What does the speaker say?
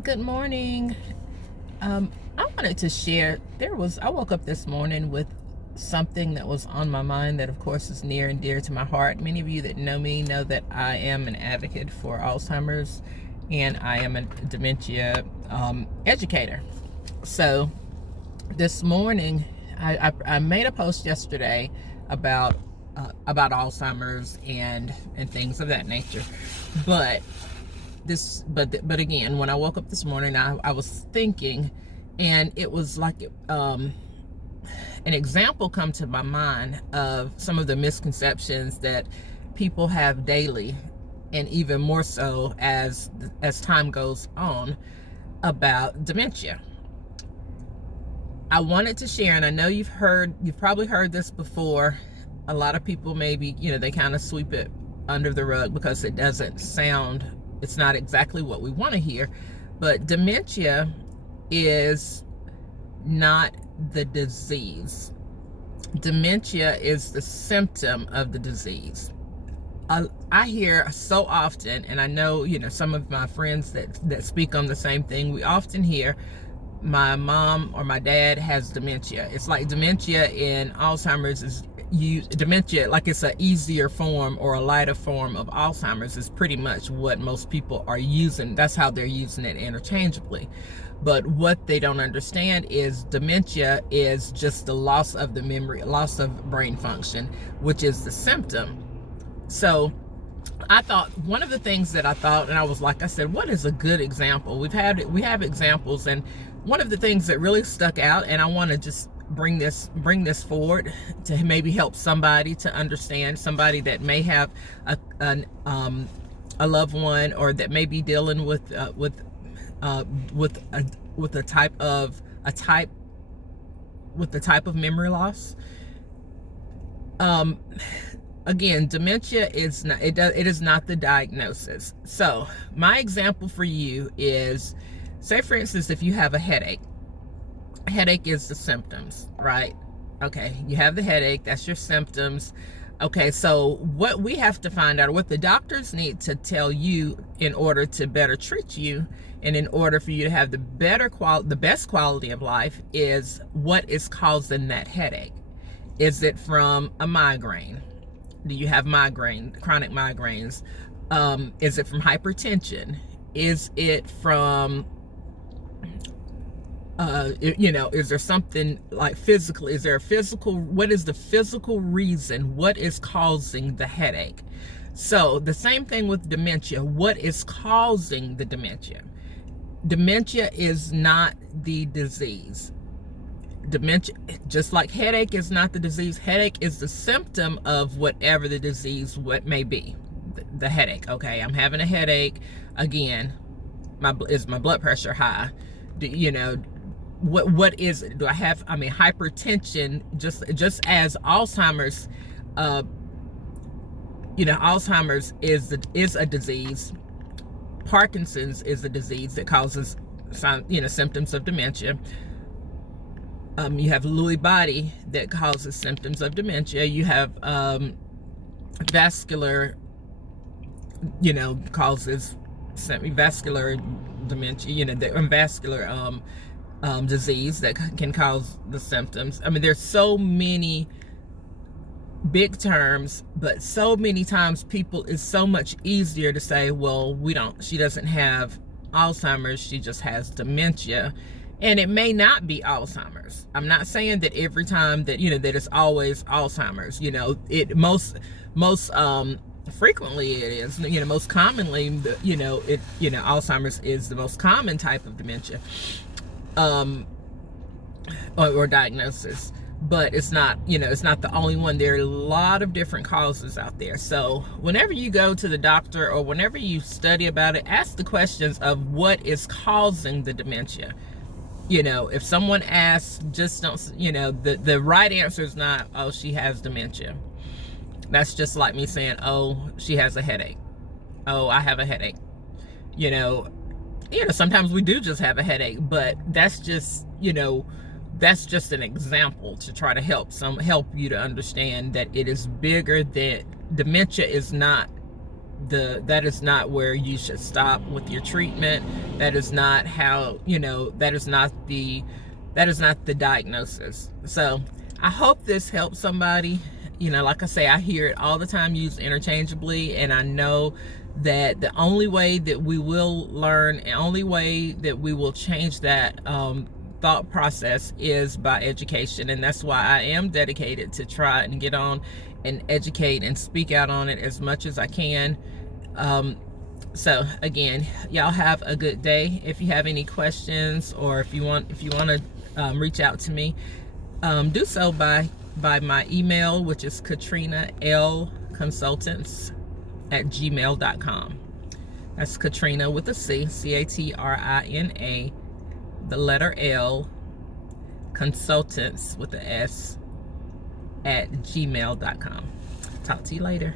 Good morning. I wanted to share. I woke up this morning with something that was on my mind that, of course, is near and dear to my heart. Many of you that know me know that I am an advocate for Alzheimer's and I am a dementia educator. So this morning, I made a post yesterday about Alzheimer's and things of that nature, but but again, when I woke up this morning, I was thinking, and it was like an example come to my mind of some of the misconceptions that people have daily, and even more so as time goes on, about dementia. I wanted to share, and I know you've probably heard this before. A lot of people, maybe, they kind of sweep it under the rug because it's not exactly what we want to hear. But dementia is not the disease. Dementia is the symptom of the disease. I hear so often, and I know, some of my friends that speak on the same thing, we often hear, my mom or my dad has dementia. It's like dementia and Alzheimer's is dementia, like it's an easier form or a lighter form of Alzheimer's, is pretty much what most people are using. That's how they're using it interchangeably. But what they don't understand is dementia is just the loss of the memory, loss of brain function, which is the symptom. So I thought one of the things that I thought, and I was like, I said, what is a good example? We have examples, and one of the things that really stuck out, and I want to just bring this forward to maybe help somebody to understand, somebody that may have a loved one, or that may be dealing with the type of memory loss. Again, dementia is not, it is not the diagnosis. So my example for you is, say for instance, if you have a headache is the symptoms, right? Okay, you have the headache, that's your symptoms. Okay, so what we have to find out, what the doctors need to tell you in order to better treat you, and in order for you to have the best quality of life, is what is causing that headache. Is it from a migraine? Do you have chronic migraines? Is it from hypertension? Is it from, is there something like physical? Is there what is the physical reason? What is causing the headache? So the same thing with dementia. What is causing the dementia? Dementia is not the disease. Dementia, just like headache is not the disease, headache is the symptom of whatever the disease may be. The headache. Okay, I'm having a headache. Again, is my blood pressure high? What is it? Do I have, hypertension? Just as Alzheimer's, Alzheimer's is a disease. Parkinson's is a disease that causes symptoms of dementia. You have Lewy body that causes symptoms of dementia. You have vascular, causes vascular dementia. The vascular disease that can cause the symptoms. There's so many big terms, but so many times it's so much easier to say, well, she doesn't have Alzheimer's, she just has dementia. And it may not be Alzheimer's. I'm not saying that every time that that it's always Alzheimer's. It most frequently it is. Most commonly, Alzheimer's is the most common type of dementia, or diagnosis. But it's not, it's not the only one. There are a lot of different causes out there. So whenever you go to the doctor or whenever you study about it, ask the questions of what is causing the dementia. If someone asks, just don't, the right answer is not, oh, she has dementia. That's just like me saying, oh, she has a headache. Oh, I have a headache. Sometimes we do just have a headache, but that's just an example to try to help you to understand that it is bigger, that dementia is not that is not where you should stop with your treatment. That is not how, that is not the diagnosis. So I hope this helps somebody. Like I say, I hear it all the time used interchangeably, and I know that the only way that we will learn, and only way that we will change that thought process is by education. And that's why I am dedicated to try and get on and educate and speak out on it as much as I can. So again, y'all have a good day. If you have any questions, or if you want to reach out to me, do so by my email, which is katrinalconsultants@gmail.com. That's Katrina with a C, Catrina, the letter L, consultants with a S, @gmail.com. Talk to you later.